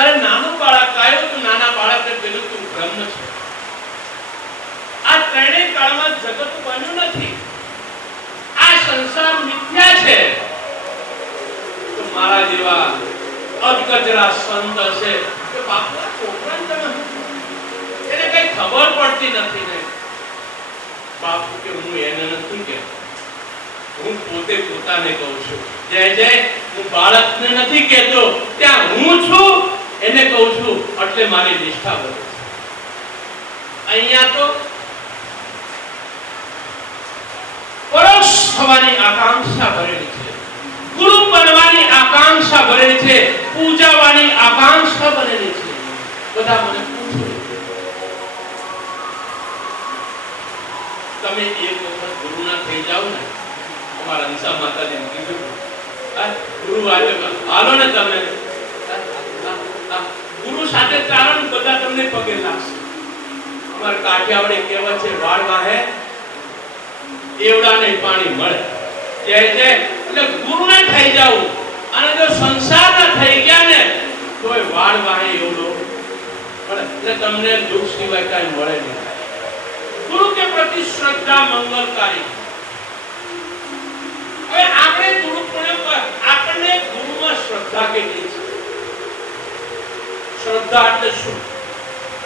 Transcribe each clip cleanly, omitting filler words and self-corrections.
ત્યારે નાનું બાળક આવ્યો તો નાના બાળકને કીધું તું બ્રહ્મ છે. આ ત્રણેય કાળમાં જગત બન્યું નથી, આ સંસાર મિથ્યા છે. તો મારા જેવા અધકચરા સંત છે કે બાપુ આ છોકરાને તમે એને કઈ ખબર પડતી નથી ને. બાપુ કે હું એને નથી કે, હું પોતે પોતાને કહું છું. જય જય, હું બાળકને નથી કહેતો, ત્યાં હું છું એને કહું છું, એટલે મારી નિષ્ઠા વધે. અહીંયા તો પરોક્ષ થવાની આકાંક્ષા ભરેલી છે, ગુરુ બનવાની આકાંક્ષા ભરેલી છે, પૂજાવાની આકાંક્ષા ભરેલી છે. બધા મને પૂછો, તમે એક વખત ગુરુના થઈ જાવ ને, અમારા અંસા માતાજીને કીધું ગુરુ આજે હાલો ને, તમે ગુરુ સાથે ચાલો ને, બધા તમને પગે લાગશે. અમારે કાઠિયાવાડી કહેવત છે, વાળમાં હે એવડા ને પાણી મળે. જય જય, એટલે ગુરુને થઈ જાવ. અને જો સંસારના થઈ ગયા ને તોય વાળ વાહે એવડો મળે, એટલે તમને દુઃખ સિવાય કાંઈ મળે નહીં. ગુરુ કે પ્રતિ શ્રદ્ધા મંગલકારી. હવે આપણે ગુરુ આપણને ગુરુમાં શ્રદ્ધા કેટલી છે? શ્રદ્ધા એટલે શું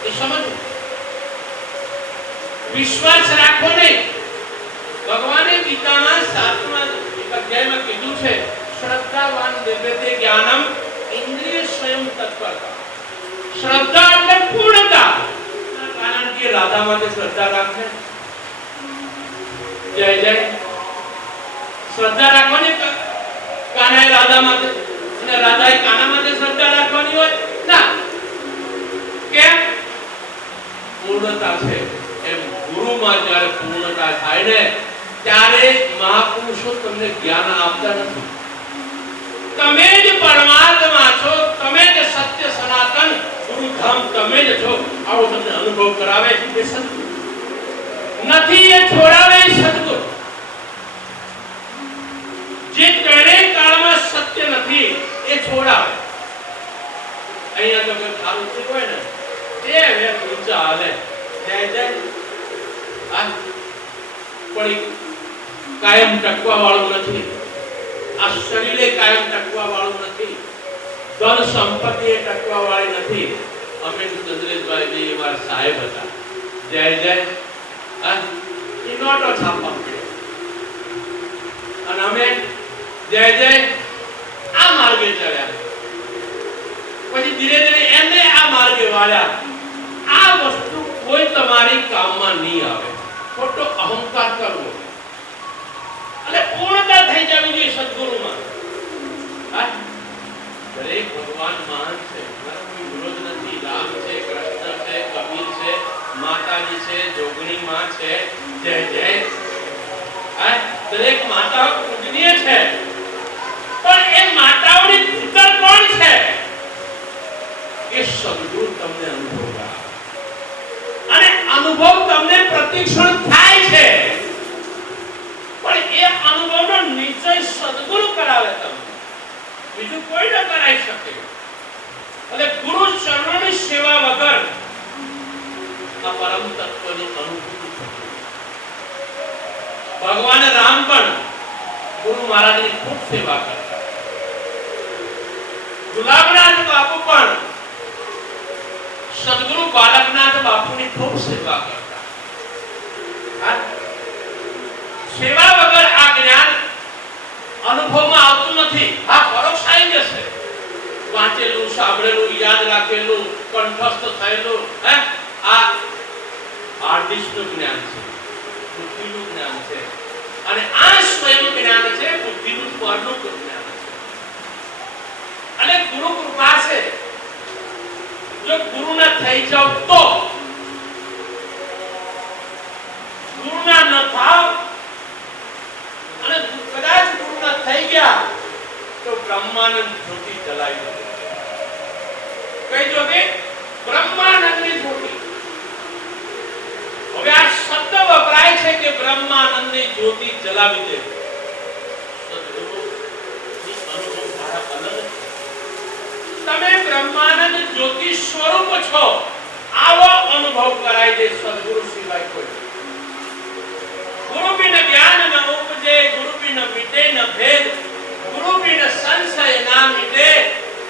એ સમજો. વિશ્વાસ રાખો નહીં. ભગવાને ગીતાના 7મા અધ્યાયમાં કીધું છે, શ્રદ્ધાવાન દિવ્યતે જ્ઞાનમ ઇન્દ્રિય સ્વયં તત્પરતા. શ્રદ્ધા એટલે પૂર્ણતા. કારણ કે રાધા માટે શ્રદ્ધા રાખે. જય જય, શ્રદ્ધા રાખવાની કાનાએ રાધા માટે અને રાધાએ કાના માટે શ્રદ્ધા રાખવાની હોય ના. કેમ? પૂર્ણતા છે. એમ ગુરુમાં જ્યારે પૂર્ણતા થાય ને ત્યારે મહાપુરુષો તમને જ્ઞાન આપતા નથી. તમે જ પરમાત્મા છો, તમે જ સત્ય સનાતન ગુરુધામ તમે જ છો. આવો તમને અનુભવ કરાવે એ સદગુરુ નથી, એ છોડાવે એ સદગુરુ. જે ત્રણેય કાળમાં સત્ય નથી એ છોડાવે. અહીંયા તો કોઈ સારું થયું હોય ને એ હવે ઊંચા હાલે. જય જય, પણ કાયમ ટકવા વાળું નથી. આ શરીરે કાયમ ટકવા વાળું નથી. ધન સંપત્તિ એ ટકવા વાળી નથી. અમે ચંદ્રેશભાઈ જે મારા સાહેબ હતા, જય જય, એ નોટો છાપવા પડ્યો અને અમે જય જય આ માર્ગે ચડ્યા. પછી ધીરે ધીરે એમને આ માર્ગે વાળ્યા. આ વસ્તુ કોઈ તમારી કામમાં નહીં આવે. ખોટો અહંકાર કરવો અને પૂર્ણતા થઈ જવી જોઈએ સદગુરુમાં. દરેક ભગવાન મહાન છે, કોઈ વિરોધ નથી. રામ છે, કૃષ્ણ છે, કબીર છે, માતાજી છે, જોગણી માં છે, જય જય. દરેક માતાઓ પૂજનીય છે, પણ એ માતાઓની ભીતર કોણ છે એ સદગુરુ તમને અનુભવ કરાવે. અને અનુભવ તમને પ્રતિક્ષણ થાય છે, પણ એ અનુભવનો નિશ્ચય સદગુરુ કરાવે તમને, બીજું કોઈ ન કરાવી શકે. એટલે ગુરુ ચરણોની સેવા વગર આ પરમ તત્વની અનુભૂતિ થતી. ભગવાન રામ પણ ગુરુ મહારાજની ખૂબ સેવા કરતા. ગુલાબનાથ બાપુ પણ સદગુરુ બાલકનાથ બાપુની ખૂબ સેવા કરતા. સેવા વગર આ જ્ઞાન અનુભવમાં આવતું નથી. આ પરોક્ષ આવી જશે. વાંચેલું, સાંભળેલું, યાદ રાખેલું, કંઠસ્થ થયેલું, આ આર્ટિસ્ટનું જ્ઞાન છે, બુદ્ધિનું જ્ઞાન છે. અને આ સ્વયં જ્ઞાન છે, બુદ્ધિનું પરનું જ્ઞાન છે. અને ગુરુ કૃપા છે. જો ગુરુના થઈ જાવ તો, ગુરુના ન થાવ અને કદાચ ગુરુના થઈ ગયા તો બ્રહ્માનંદ જ્યોતિ જલાવી દે. કઈ જ્યોતિ? બ્રહ્માનંદની જ્યોતિ. હવે આ શબ્દ વપરાય છે કે બ્રહ્માનંદની જ્યોતિ જલાવી દે. સદગુરુની અનુભવ ધારા અલગ છે. તમે બ્રહ્માનંદ જ્યોતિ સ્વરૂપ છો આવો અનુભવ કરાય દે સદગુરુ સિવાય કોઈ. ગુરુ બિન જ્ઞાન ન ઉપજે, ગુરુ બિન મિટે ન ભેદ, ગુરુ બિન સંશય ના મિટે.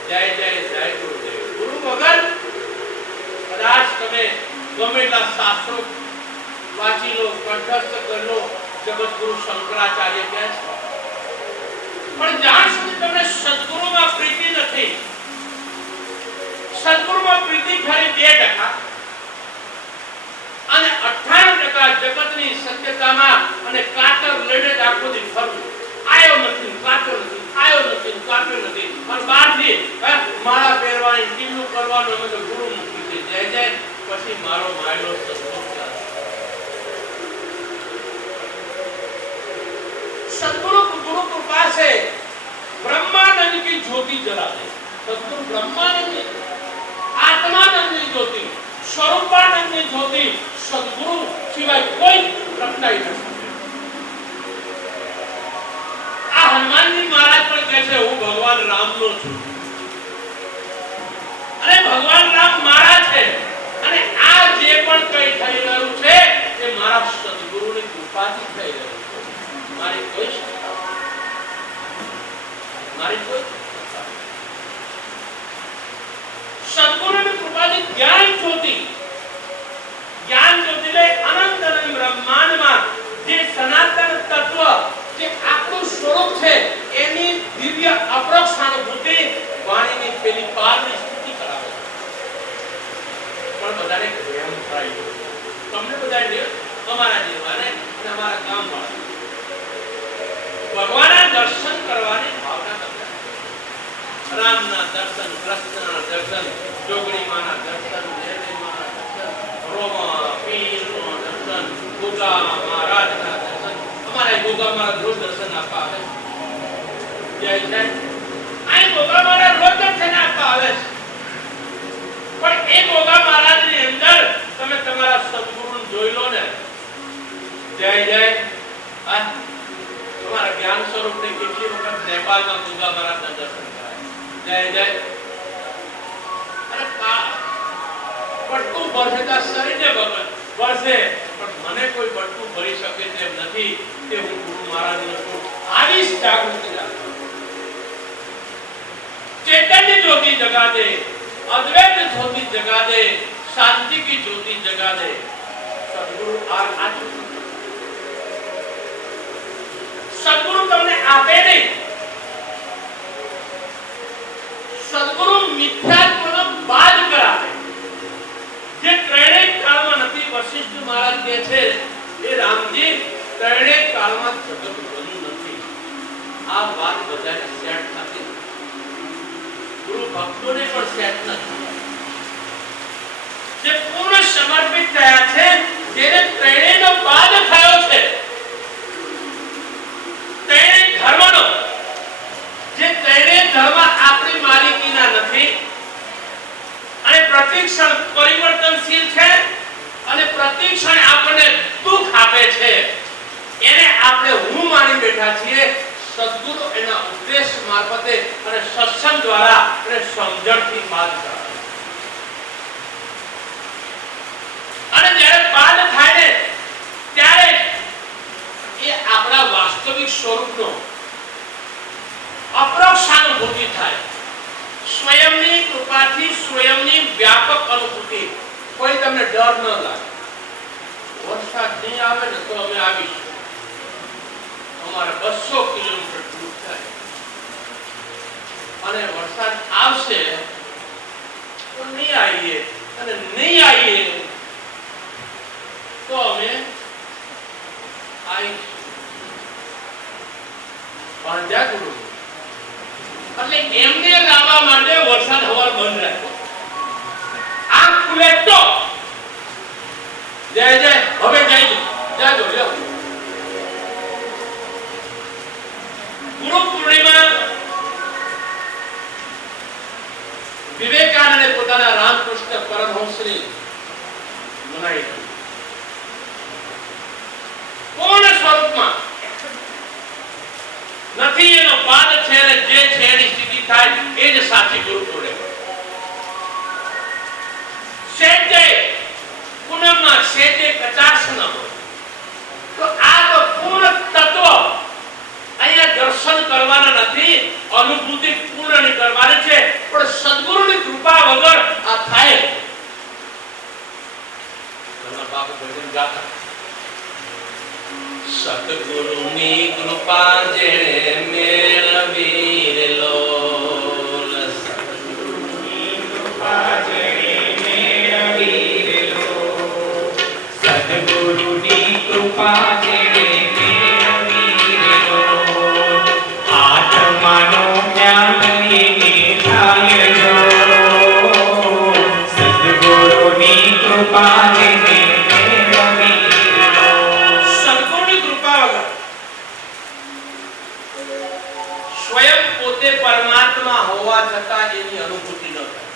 જય જય જય ગુરુદેવ. ગુરુ વગર કદાચ તમે ગમે એટલા શાસ્ત્રો વાંચી લો, કંઠસ્થ કરી લો, જગતગુરુ શંકરાચાર્ય કહે છે, પણ જ્યાં સુધી તમને સદગુરુમાં પ્રીતિ નથી, સદગુરુમાં પ્રીતિ ખરી 2% અને 98% જગતની સત્યતામાં અને કાતર લઈને આખો દી ફરવું. આયો નથી, કાતર નથી, આયો નથી, કાતર નથી, અને બહારથી માળા પહેરવાની, ટીલું કરવાનું, અમે તો ગુરુ મૂકી છે. જય જય. પછી મારો માયલો સદગુરુ. सदगुरु गुरु कृपा से ब्रह्मानंद की ज्योति जला दे. सदगुरु ब्रह्मानंद आत्मानंद की ज्योति, स्वरूपानंद की ज्योति सदगुरु सिवाय कोई प्रगटाई नहीं सकते. आ हनुमान जी महाराज पर कैसे हूँ भगवान राम नो છું, અને ભગવાન રામ મારા છે, અને આ જે પણ કઈ થઈ રહ્યું છે એ મારા સદગુરુની કૃપાથી થઈ રહ્યું છે. મારી કોઈ શક્તિ, મારી કોઈ સદગુરુની કૃપાથી જ્ઞાન જ્યોતિ લે અનંત અનંત બ્રહ્માંડમાં જે સનાતન તત્વ, જે આપણું સ્વરૂપ છે, એની દિવ્ય અપરોક્ષ અનુભૂતિ વાણીની પેલી પારની સ્થિતિ કરાવે છે. પણ બધાને પ્રેમ થાય, તમને બધાને અમારા જેવાને અને અમારા ગામવાળા ભગવાનના દર્શન કરવાની ભાવના કરતા. રામના દર્શન, કૃષ્ણના દર્શન, જોગણી માના દર્શન, દેવી માના દર્શન, રોમા પીરનો દર્શન, ગોગા મહારાજના દર્શન. અમારા ગોગા મહારાજ રોજ દર્શન આપવા આવે. જય જય. આ ગોગા મહારાજ રોજ દર્શન આપવા આવે છે, પણ એ ગોગા મહારાજની અંદર તમે તમારા સદગુરુને જોઈ લો ને. જય જય. તમારા જ્ઞાન સ્વરૂપને કેટલી વખત નેપાળમાં ગોગા મહારાજના દર્શન કરાય. જય જય. અરે બટકું ભરતા શરીરને ભરશે, પણ મને કોઈ બટકું ભરી શકે તેમ નથી કે હું ગુરુ મહારાજનો છું. આવી જ જાગૃતિ રાખો. चैतन्य ज्योति जगा दे, अद्वैत ज्योति जगा दे, शांति की ज्योति जगा दे. सदगुरु आ चुके. सदगुरु તમને આપે નહીં. સદગુરુ મિથ્યાત્વનો બાદ કરાવે. જે ત્રણેય કાળમાં નથી. વશિષ્ઠ મહારાજ કહે છે, એ રામજી ત્રણેય કાળમાં જગત બન્યું નથી. આ વાત બધાને સેટ થતી નથી. ગુરુ ભક્તોને પણ સેટ નથી. જે પૂર્ણ સમર્પિત થયા છે, જેને ત્રણેયનો બાદ થયો છે, ત્રણેય ધર્મનો, જે ત્રણેય ધર્મ આપણી માલિકીના નથી અને પ્રતિક્ષણ પરિવર્તનશીલ છે અને પ્રતિક્ષણ આપણને દુઃખ આપે છે, એને આપણે હું માની બેઠા છીએ. સદગુરુ એના ઉપદેશ મારફતે અને સત્સંગ દ્વારા અને સમજણથી બાદ કરાવે. અને જ્યારે બાદ થાય ને ત્યારે એ આપણા વાસ્તવિક સ્વરૂપનો અપરોક્ષાનુભૂતિ થાય. સ્વયંની કૃપાથી સ્વયંની વ્યાપક અનુભૂતિ. કોઈ તમને ડર ન લાગે. વરસાદ નહીં આવે ને તો અમે આવીશું. અમારે 200 કિલોમીટર દૂર થાય અને વરસાદ આવશે તો નહીં આવીએ, અને નહીં આવીએ તો અમે પાંજા ગુરુ. એટલે એમને લાવવા માટે વરસાદ હવાર બંધ રાખ્યો. આંખ ખુલે તો જય જય. હવે જાજો લ્યો. ગુરુ પૂર્ણિમા વિવેકાનંદે પોતાના રામકૃષ્ણ પરમહંસની મનાઈ પૂર્ણ સ્વરૂપમાં નથી. એનો બાદ છે અને જે છે એની સ્થિતિ થાય એ જ સાચી ગુરુ પૂર્ણિમા. સેજે પૂનમમાં સેજે કચાશ ન હોય તો આ તો પૂર્ણ તત્વ અહીંયા દર્શન કરવાના નથી, અનુભૂતિ પૂર્ણ કરવાની છે, પણ સદગુરુની કૃપા વગર આ થાય. ઘણા બાપુ ભજન ગાતા, સદગુરુની કૃપા જેણે મેળવી લો, સદગુરુની કૃપા જેણે મેળવી લો, સદગુરુની કૃપા જેણે મેળવી લો, આત્માનો જ્ઞાન એને થાય જો, સદગુરુની કૃપા જેણે પરમાત્મા હોવા છતાં એની અનુભૂતિ ન થાય.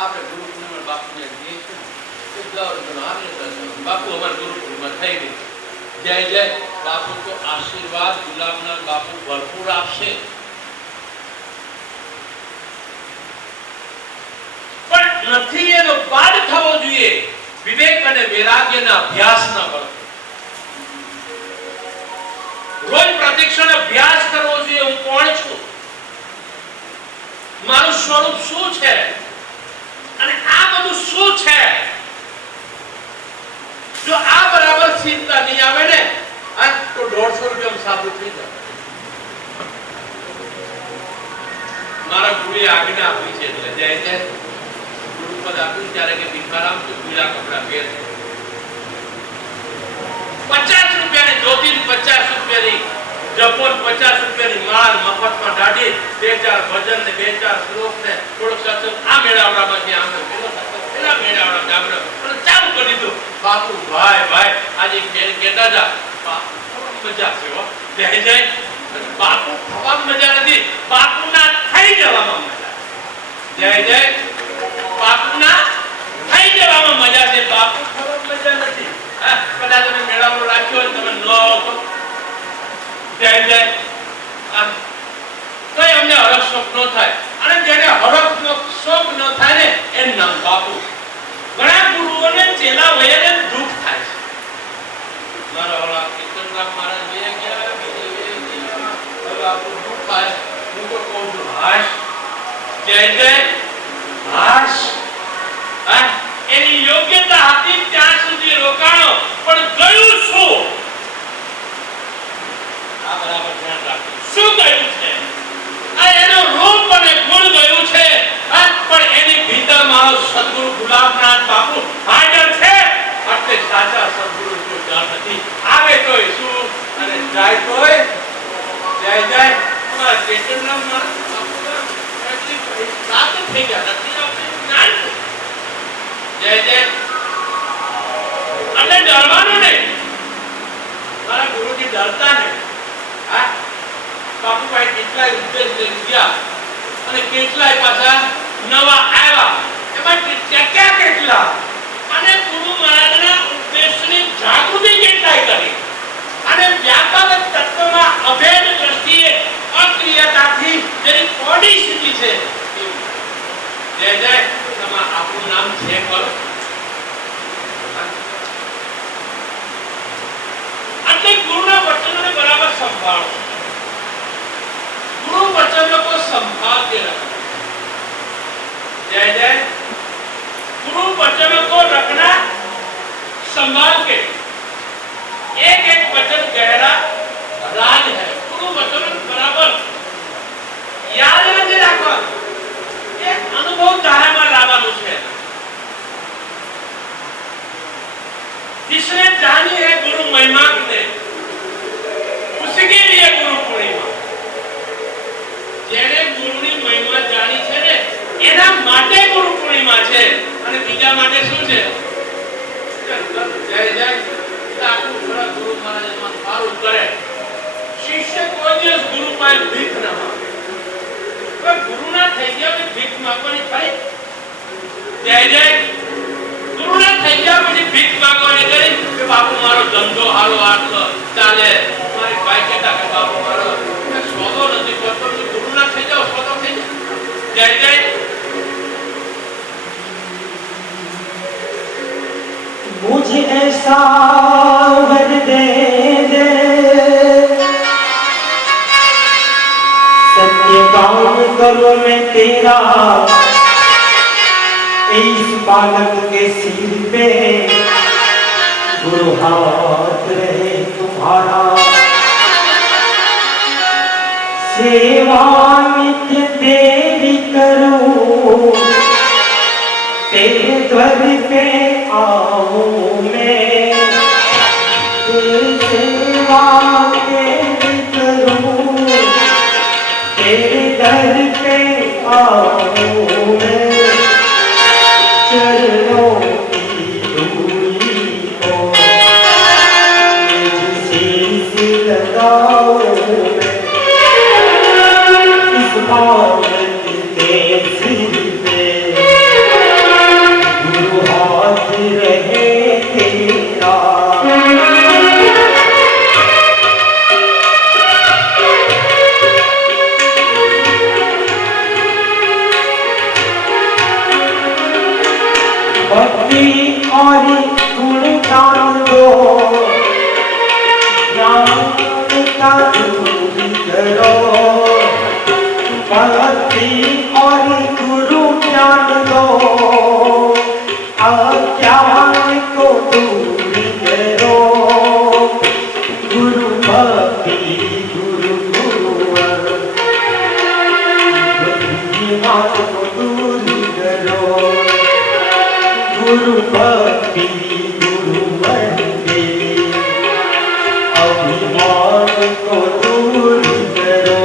આપણે ગુરુ પૂર્ણિમા બાપુને કહીએ છીએ કે બાપુ અમારા ગુરુ પૂર્ણિમા થઈ ગઈ, જય જય. બાપુ તો આશીર્વાદ ગુલાબના બાપુ ભરપૂર આપશે, પણ નથી એનો બાદ થવો જોઈએ વિવેક અને વૈરાગ્યના અભ્યાસના બળ. રોજ પ્રતિક્ષણ અભ્યાસ કરવો જોઈએ, હું કોણ છું, મારું સ્વરૂપ શું છે, અને આ બધું શું છે. જો આ બરાબર ચિંતા નહીં આવે ને તો 150 રૂપિયા સાબિત થઈ જાય. મારા ગુરુએ આજ્ઞા આપી છે એટલે જય જય. ગુરુપદ આપ્યું ત્યારે કે ભીખારામ તું પીળા કપડા પહેર, 50 રૂપિયાની ધોતી, 50 રૂપિયાની જપોન, 50 રૂપિયાની માળ મફતમાં દાઢી, 2-4 ભજન ને 2-4 શ્લોક ને થોડોક સત્સંગ આ મેળાવડામાંથી આમ પેલો સત્સંગ પેલા મેળાવડા આમ પણ ચાલુ કરી દીધું. બાપુ ભાઈ ભાઈ આજે બેન કહેતા હતા મજા છે હો, જય જય. બાપુ થવામાં મજા નથી, બાપુના થઈ જવામાં મજા. જય જય. બાપુના થઈ જવામાં મજા છે, બાપુ થવામાં મજા નથી. કદાચ તમે મેળાવડો રાખ્યો હોય તમે ન જય જય તો અમને હરખ શોખ ન થાય, અને જેને હરખ શોખ ન થાય ને એનું નામ બાપુ. ઘણા ગુરુઓને ચેલા વયને દુઃખ થાય છે. મારા ઓલા કીર્તનરામ મહારાજ વયા ગયા, હવે આપણું દુઃખ થાય. હું તો કહું છું હાશ, જય જય હાશ. એની યોગ્યતા હતી ત્યાં સુધી રોકાણો, પણ ગયું શું આ બરાબર ધ્યાન રાખો. શું ગયું છે? આ એનો રૂપ અને ગુણ ગયું છે, પણ એની ભીતર મારો સદગુરુ ગુલાબનાથ બાપુ હાજર છે. એટલે સાચા સદગુરુ કોઈ ડર નથી. આવે તોય શું અને જાય તોય જય જય. અમારા ચેતનરામ સાત થઈ ગયા નથી આવતી જ્ઞાન. જય જય. એટલે ડરવાનું નહીં, મારા ગુરુજી ડરતા નહીં. હા બાપુભાઈ કેટલાય ઉદ્દેશ લઈ ગયા અને કેટલાય પાછા નવા આવ્યા, એમાં ટક્યા કેટલા, અને ગુરુ મહારાજના ઉદ્દેશની જાગૃતિ કેટલાય કરી, અને વ્યાપક તત્વમાં અભેદ દ્રષ્ટિએ અક્રિયતાથી જેની કોડી સ્થિતિ છે. જય જય. તમારું આપણું નામ છે કરો. એટલે ગુરુના વચનોને બરાબર સંભાળો. गुरु वचनों को संभाल के रखना. जय जय. गुरु वचनों को रखना संभाल के. एक एक वचन गहरा राज है. गुरु वचन बराबर याद નથી રાખવાનું, એક અનુભવ ધારામાં લાવવાનું છે. जिसने जानी है गुरु महिमा ने उसके लिए गुरु पूर्णिमा. જેને ગુરુની મહિમા જાણી છે ને એના માટે ગુરુ પૂર્ણિમા છે, અને બીજા માટે શું છે? જય જય. આખું ખરા ગુરુ મહારાજ માં સારું કરે. શિષ્ય કોઈ દિવસ ગુરુ પાસે ભીખ ન માંગે. કોઈ ગુરુના થઈ ગયા પછી ભીખ માંગવાની ખરી? જય જય. ગુરુના થઈ ગયા પછી ભીખ માંગવાની કરી કે બાપુ મારો ધંધો હાલો આટલો ચાલે. મારી ભાઈ કહેતા કે બાપુ મારો સોદો નથી કરતો, ગુરુના થઈ જાવ સોદો થઈ જાય. જય જય. मुझे ऐसा वर दे दे, सत्य काम करूं मैं तेरा, इस बालक के सिर पे गुरु हाथ रहे तुम्हारा। सेवा नित्य तेरी करूं, तेरे द्वार पे आऊं मैं, तेरी सेवा तेरी करूं, तेरे दर पे आऊं मैं, चरणों की धूली को निज शीश लगाऊं मैं, इस बालक के सिर पे गुरु हाथ रहे तेरा। भक्ति और गुणगान दो, ज्ञान का दूर करो, भक्ति और गुरु ज्ञान दो, अज्ञान को दूर करो, गुरु भक्ति गुरु गुरुवर, ज्ञान को दूर करो, गुरु भक्ति गुरु बंदे, अभिमान को दूर करो।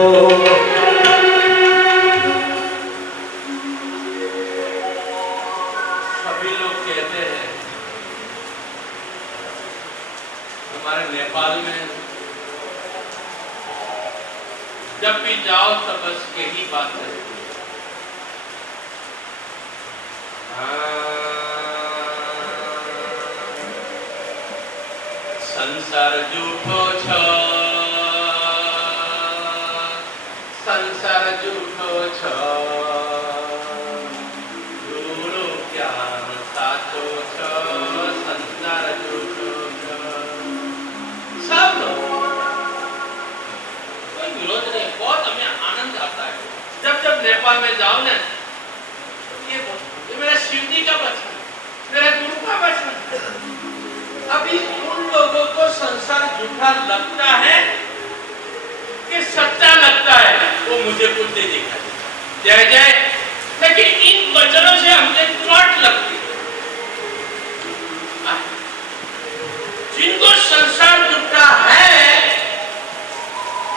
सभी लोग कहते हैं, हमारे नेपाल में जब भी जाओ तब बस यही बात है, संसार झूठो छ, संसार झूठो छ, गुरु ज्ञान साचो छ, संसार झूठो छ। सब लोग, कोई विरोध नहीं, बहुत हमें आनंद आता है जब जब नेपाल में जाओ ना, ये मेरा शिव जी का वचन, मेरे गुरु का वचन। अभी उन लोगों को संसार झूठा लगता है कि सच्चा लगता है, वो मुझे कुछ नहीं दिखा, जय जय, लेकिन इन वचनों से हमने चोट लगती है। जिनको संसार झूठा है,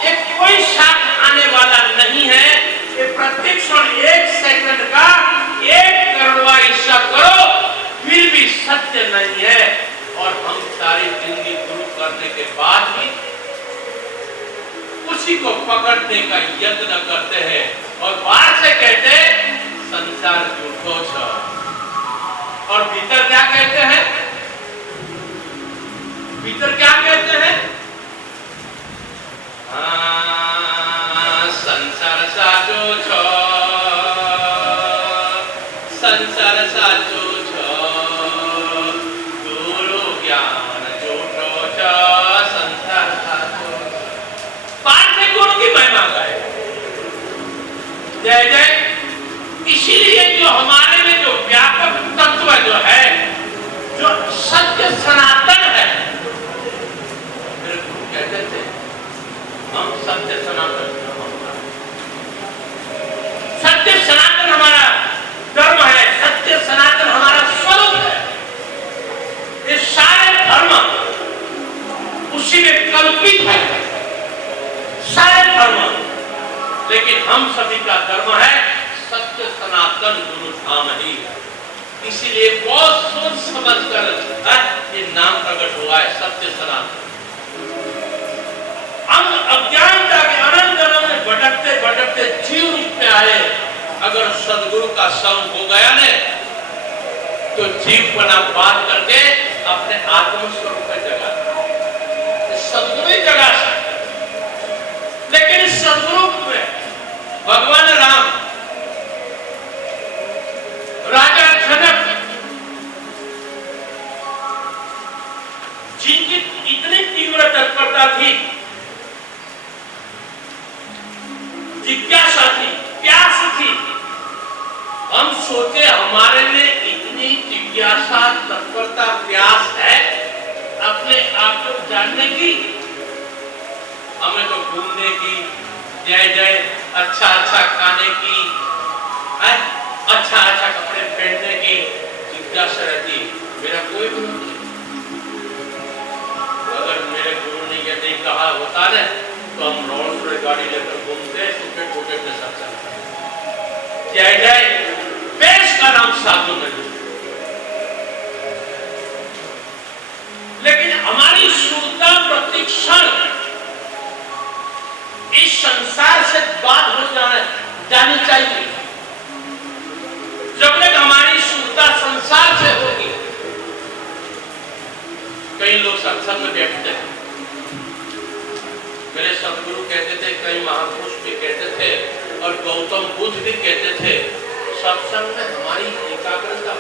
ये कोई शक आने वाला नहीं है, ये प्रत्येक क्षण 1 सेकंड का 1 करोड़वां हिस्सा करो, फिर भी सत्य नहीं है। और हम सारी जिंदगी गुरु करने के बाद भी उसी को पकड़ने का यत्न करते हैं और बाहर से कहते हैं संसार झूठो छ, और भीतर क्या कहते हैं? भीतर क्या कहते हैं? संसार साचो छ, संसार साचो छ, गुरु ज्ञान झूठो छ, संसार साचो छ। पाठ में गुरु की महिमा गाए, जय जय। इसीलिए जो हमारे में जो व्यापक तत्व जो है, जो सत्य सनातन है, मेरे गुरु कहते थे हम सत्य सनातन, सत्य सनातन हमारा धर्म है, सत्य सनातन हमारा स्वरूप है। ये सारे धर्म उसी में कल्पित है, सारे धर्म, लेकिन हम सभी का धर्म है सत्य सनातन गुरु धाम ही। इसीलिए बहुत सोच समझ कर ये नाम प्रकट हुआ है सत्य सनातन। हम अज्ञानता के अनंत जन्म में भटकते भटकते जीव रूप में आए, अगर सदगुरु का संग हो गया ने तो जीवपना बात करके अपने आत्म स्वरूप में जगा, सदगुरु ही जगा सकते। लेकिन इस सदगुरु में भगवान राम, राजा जनक तत्परताથી, जिज्ञासाથી, प्यासથી हम सोचे हमारे में इतनी जिज्ञासा, तत्परता, प्यास है अपने आप को जानने की, हमें तो घूमने की, जय जय अच्छा अच्छा खाने की, अच्छा अच्छा कपड़े पहनने की जिज्ञासा रहती। मेरा कोई गुरु नहीं। अगर मेरे गुरु ने ये नहीं कहा होता ना तो हम रोल्स रॉयस गाड़ी लेकर घूमते, टूटे टूटे के साथ चलते। जय जय पेश का नाम साधु नहीं। लेकिन हमारी शुद्धता प्रतिक्षण इस संसार से बात हो जानी चाहिए। जब तक हमारी शुद्धता संसार से होगी, कई लोग सत्संग में बैठते हैं। मेरे सदगुरु कहते थे, कई महापुरुष भी कहते थे और गौतम बुद्ध भी कहते थे, सत्संग में हमारी एकाग्रता।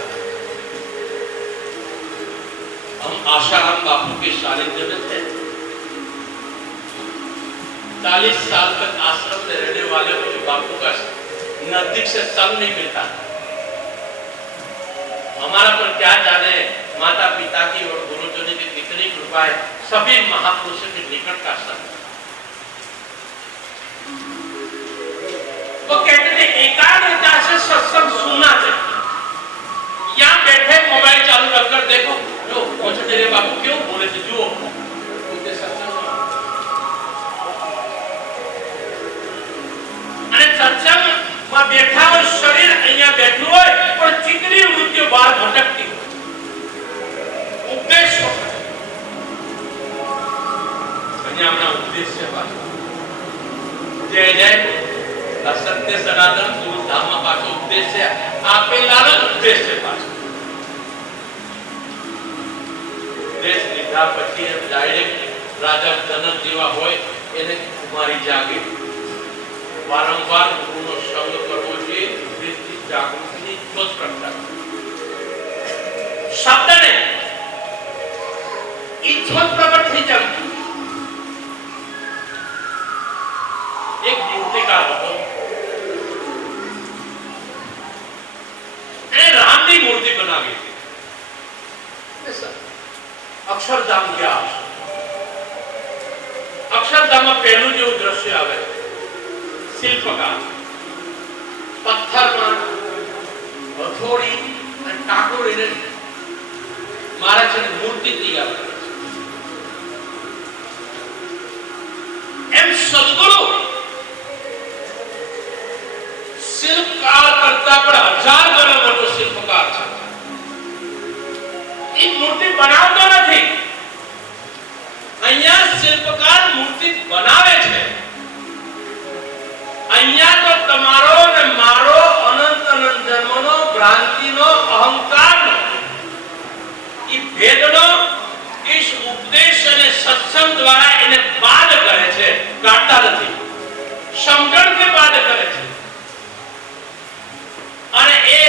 हम आशाराम बापू के सानिध्य में थे। 40 साल तक आश्रम में रहने वाले को बापू का नजदीक से संग नहीं मिलता। हमारा पर क्या जाने माता पिता की और गुरुजनों की कितनी कृपा है, सभी महापुरुषों के निकट का संग। वो कहते थे एकाग्रता से सत्संग सुनना चाहिए। यहाँ बैठे मोबाइल चालू रखकर देखो, जो पूछो तेरे बापू क्यों बोले थे, जो उनके सत्संग અને સત્સંગ માં બેઠા હોય, શરીર અહીંયા બેઠું હોય પણ ચિત્તની વૃત્તિઓ બહાર ભટકતી હોય। ઉપદેશ અહીંયા આપણા ઉપદેશ છે પાછો જય જય સત્ય સનાતન ગુરુ ધામમાં પાછો ઉપદેશ છે, આપેલાનો ઉપદેશ છે પાછો। ઉપદેશ લીધા પછી ડાયરેક્ટ રાજા જનક જેવા હોય એને કુમારી જાગે। वारंवार गुरुનો સંગ કરવો જોઈએ, વૃત્તિ જાગૃતિની શોધ કરતા। શબ્દને ઈચ્છોત પ્રગટ થઈ જાય। એક મૂર્તિકાર હતો, એને રામની મૂર્તિ બનાવી હતી। અક્ષરધામ ગયા। અક્ષરધામમાં પહેલું જેવું દ્રશ્ય આવે, शिल्पकार पत्थर में हथौड़ी और टाकोरी ने महाराज ने मूर्ति तैयार करी। एम सदगुरु शिल्पकार करता पर 1000 गणो मोटो शिल्पकार છે। એ મૂર્તિ બનાવતો નથી, અહીંયા શિલ્પકાર મૂર્તિ બનાવે છે। અહીંયા તો તમારો ને મારો અનંત અનંત જન્મનો ભ્રાંતિનો અહંકારનો ઈ ભેદનો ઈશ ઉપદેશ અને સત્સંગ દ્વારા એને બાદ કરે છે, કાઢતા નથી, સમજણથી બાદ કરે છે। અને એ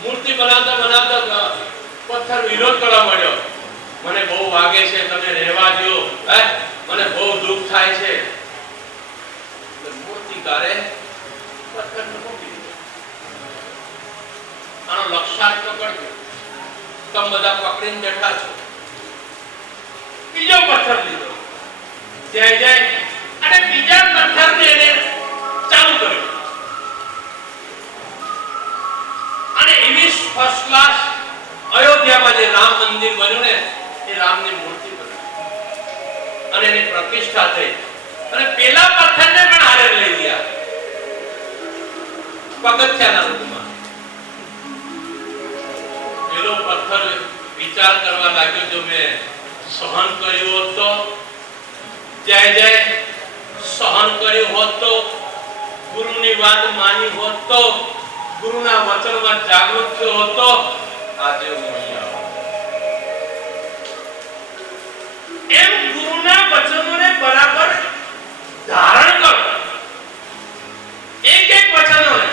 મૂર્તિ બનાવતા બનાવતા પથ્થર વિરોધ કરવા માંડ્યો, મને બહુ વાગે છે, તમે રહેવા દો, મને બહુ દુઃખ થાય છે। મૂર્તિકારે પથ્થર મૂકી દીધો। આનો લક્ષાર્થ પકડજો, તમે બધા પકડીને બેઠા છો। બીજો પથ્થર લીધો, જય જય, અને બીજા પથ્થરને એને ચાલુ કર્યો। અને એવી ફર્સ્ટ ક્લાસ અયોધ્યામાં જે રામ મંદિર બન્યું ને, એ રામની મૂર્તિ બની અને એની પ્રતિષ્ઠા થઈ। અને પેલા પથ્થરને પણ હારે લઈ ગયા પગથિયાના રૂપમાં। પેલો પથ્થર વિચાર કરવા લાગ્યો, જો મેં સહન કર્યું હોત તો, જય જય સહન કર્યું હોત તો, ગુરુની વાત માની હોત તો, ગુરુના વચનમાં જાગૃત થયો હોત તો આજે હું અહીંયા આવું। એમ ગુરુના વચનોને બરાબર ધારણ કરો। એક એક વચનોને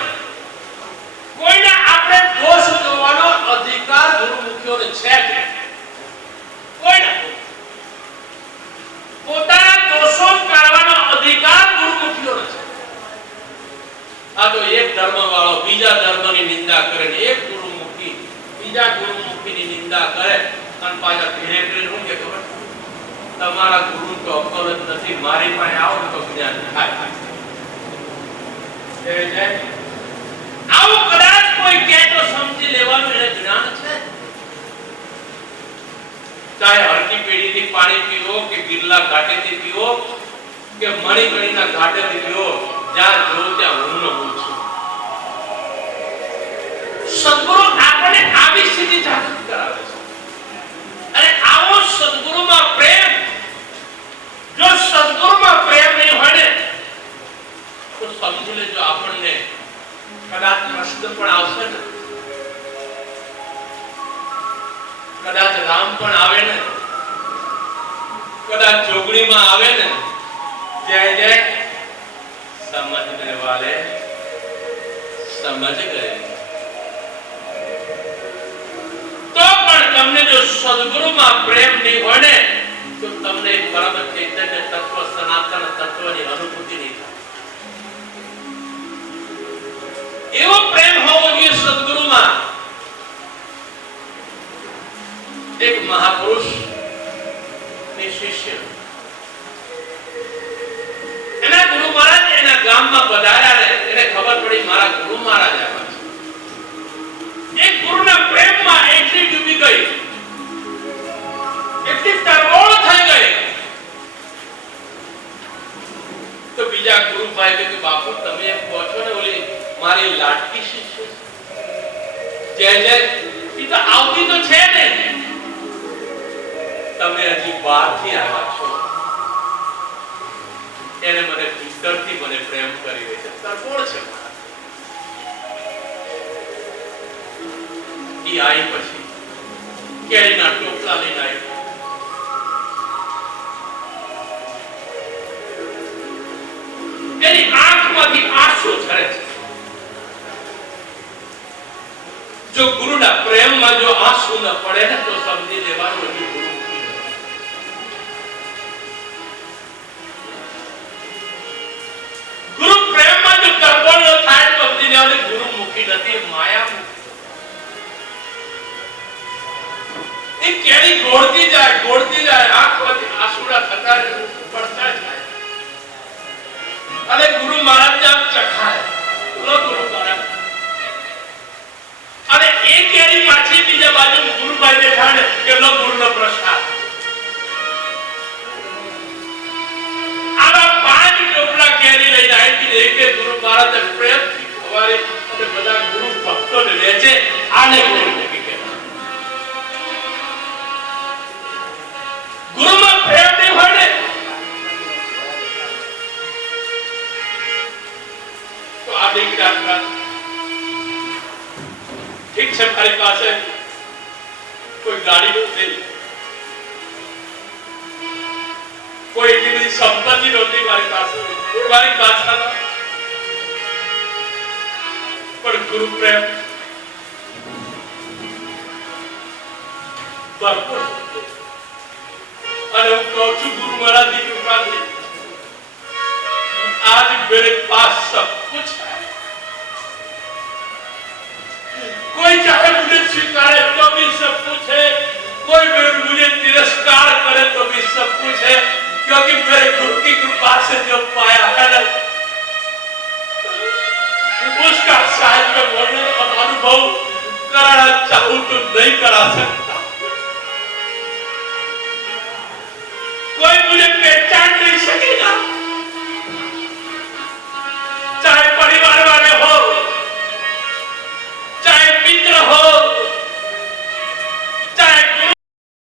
કોઈને આપણે દોષ જોવાનો અધિકાર ગુરુમુખીઓને છે જ, કોઈને તમારા ગુરુ તો અક્કલ જ નથી, મારી પાસે આવો ને તો જ્ઞાન થાય. આવું કદાચ કોઈ કહે તો સમજી લેવાનું એને જ્ઞાન છે. ચાહે હરકી પેઢીથી પાણી પીવો કે બિરલા ઘાટેથી પીવો કે મણિકણીના ઘાટેથી પીવો, જ્યાં જો ત્યાં હું ન હું છું. સદગુરુ આપણને આવી સ્થિતિ જાગૃત કરાવે છે. અને આવો સદગુરુમાં પ્રેમ, જો સદગુરુમાં પ્રેમ નહીં હોય ને તો સમજી લેજો આપણને કદાચ પ્રશ્ન પણ આવશે ને, કદાચ રામ પણ આવે ને, કદાચ જોગણીમાં આવે ને, જય જય સમજને વાલે સમજ ગયે, તો પણ તમને જો સદગુરુમાં પ્રેમ નહીં હોય ને તો તમને પરમ ચૈતન્ય તત્વ, સનાતન તત્વની અનુભૂતિ નહીં થાય. એવો પ્રેમ હોવો જોઈએ સદગુરુમાં. એક મહાપુરુષ ને શિષ્ય, એના ગુરુ મહારાજ એના ગામમાં પધાર્યા ને એને ખબર પડી મારા ગુરુ મહારાજ આવ્યા છે. એક ગુરુના પ્રેમમાં એટલી ડૂબી ગઈ, એટલી તરબોળ થઈ ગઈ તો બીજા ગુરુ ભાઈ કે બાપુ તમે એમ કહો છો ને ઓલી મારી લાડકી શિષ્ય જય જય એ તો આવતી તો છે ને, તમે હજી બહારથી આવ્યા છો, એને મને ભીતરથી મને પ્રેમ કરી રહી છે, તરબોળ છે મારા. ઈ આવી પછી કેરીના ટોપલા લઈને આવી, એની આંખમાંથી આંસુ ઝરે છે. જો ગુરુના પ્રેમમાં જો આંસુ ન પડે ને તો સમજી લેવાનું હજી ગુરુ ગુરુ પ્રેમમાં જો તરબોળ ન થાય તો સમજી લેવાનું ગુરુ મુખી નથી, માયા મુખી. એ કેરી ગોળતી જાય આંખમાંથી આંસુડા થતા પડતા જાય અને ગુરુ મહારાજ આમ ચખાય, લો ગુરુ મહારાજ. અને એ કેરી પાછી બીજા બાજુ ગુરુભાઈ દેખાડે કે લો ગુરુનો પ્રસાદ. આવા 5 ટોપલા કેરી લઈને આવી કે ગુરુ મહારાજે પ્રેમથી ખવારી અને બધા ગુરુ ભક્તોને વેચે. આને ગુરુ મૂકી કહેવાય. ગુરુમાં પ્રેમ નહીં હોય ને તો આ દીકરા ઠીક છે, મારી પાસે કોઈ ગાડી નહોતી, કોઈ એટલી બધી સંપત્તિ નહોતી મારી પાસે, પણ ગુરુ પ્રેમ ભરપૂર. અને હું કહું છું ગુરુ મહારાજની કૃપાથી आज मेरे पास सब कुछ है. कोई चाहे मुझे स्वीकारे तो भी सब कुछ है, कोई मुझे तिरस्कार करे तो भी सब कुछ है, क्योंकि मेरे गुरु की कृपा से जो पाया है ना उसका शायद मैं वर्णन और अनुभव कराना चाहूं तो नहीं करा सकता. कोई मुझे पहचान नहीं सके